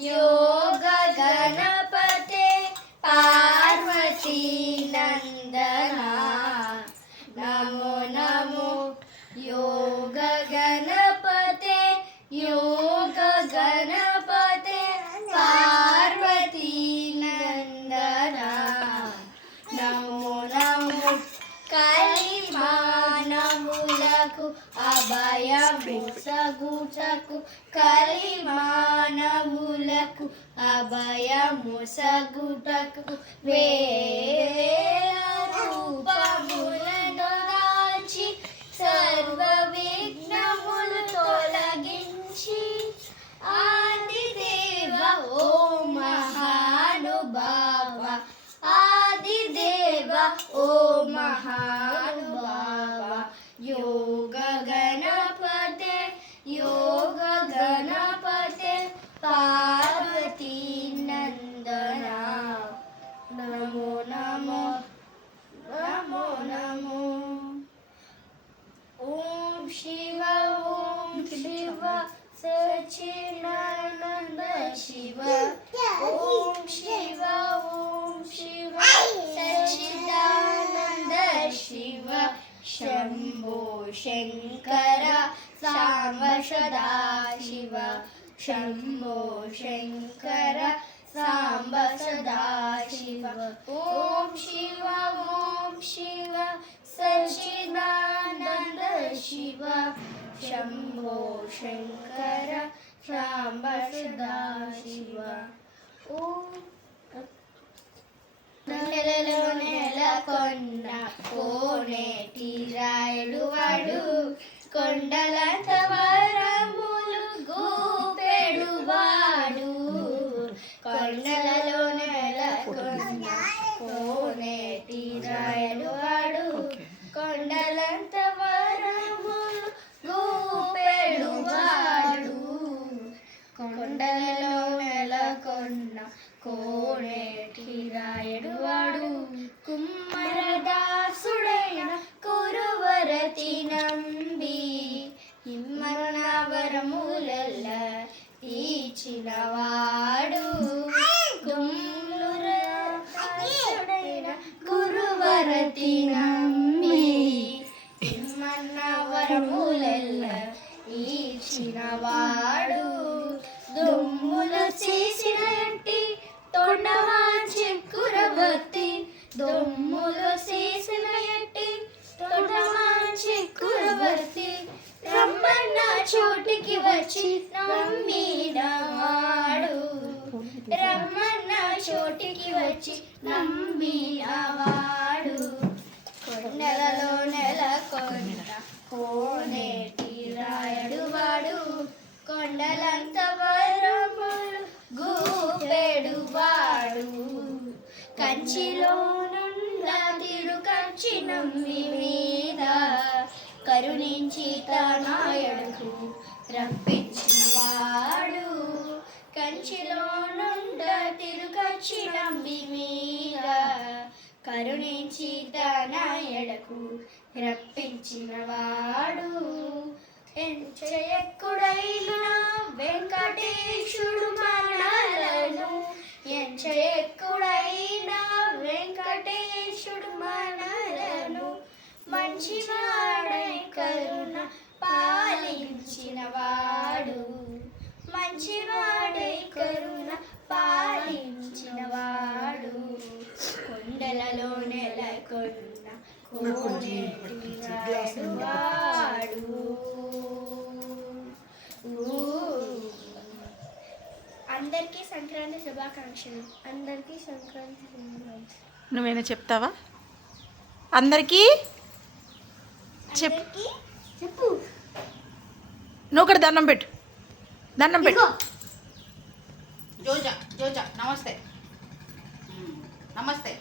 योग गणपते पार्वती नंदना नमो नमो योग गणपते पार्वती नंदना नमो नमो కలిమానములకు అభయము సగుటకు కలిమానములకు అభయము సగుటకు వేల రూపములను దాల్చి సర్వ విఘ్నములు తొలగించి ఆదిదేవ ఓ మహానుభావ ఆదిదేవ ఓ మహానుభావ योग गणपते पार्वती नंदना नमो नमो नमो नमो ओम शिव सच्चिदानंद शिव ओम शिव सच्चिदानंद शिव शंभो शंकर सांब सदाशिव शंभो शंकर सांब सदाशिव ओम शिव सच्चिदानंद शिव शंभो शंकर सांब सदाशिव ओम నెలకొన్న కోనేటి రాయుడు వాడు కొండలంత వరములు గూపెడు వాడు కొండలలో నెలకొన్న కోనేటి రాయుడు వాడు కొండలంత వరములు గూపెడు వాడు కొండలలో నెలకొన్న కోనేటి రాయుడు వాడు కుమ్మరదాసుడైన కురువరతి నంబి హిమ్మనవరములల్ల తీర్చినవాడు కుమ్మరదాసుడైన కురువరతి నంబి హిమ్మనవరములల్ల తీర్చినవాడు దుమ్ములు చేసినట్టి తొండవాంచి కురబత్తి దొమ్ములు చేసిన ఎట్టి తొండవాంచి కురబత్తి రమ్మన్న చోటికి వచ్చి నమ్మినవాడు రమ్మన్న చోటికి వచ్చి నమ్మినవాడు కొండలలో నెలకొన్న కోనేటి రాయుడు వాడు కొండలంత వరములు గూపెడు వాడు కంచిలోనున్న తిరుకంచి నమ్మి మీద కరుణించి తనాయడుకు రప్పించిన వాడు కంచిలోనున్న తిరుకంచి నమ్మి మీద కరుణించి తనాయడకు రప్పించిన వాడు ఎంచయక్కుడైన వెంకటేశుడు మనలను ఎంచయక్కుడైన వెంకటేశుడు మనలను మంచివాడై కరుణ పాలించిన వాడు మంచివాడై కరుణ పాలించిన వాడు కొండలలో నెలకొన్న కోనేటి రాయుడు వాడు అందరికీ సంక్రాంతి శుభాకాంక్షలు అందరికీ సంక్రాంతి శుభాకాంక్షలు నువ్వేనా చెప్తావా అందరికీ చెప్పు నువ్వు కూడా దండం పెట్టు జోజా జోజా నమస్తే నమస్తే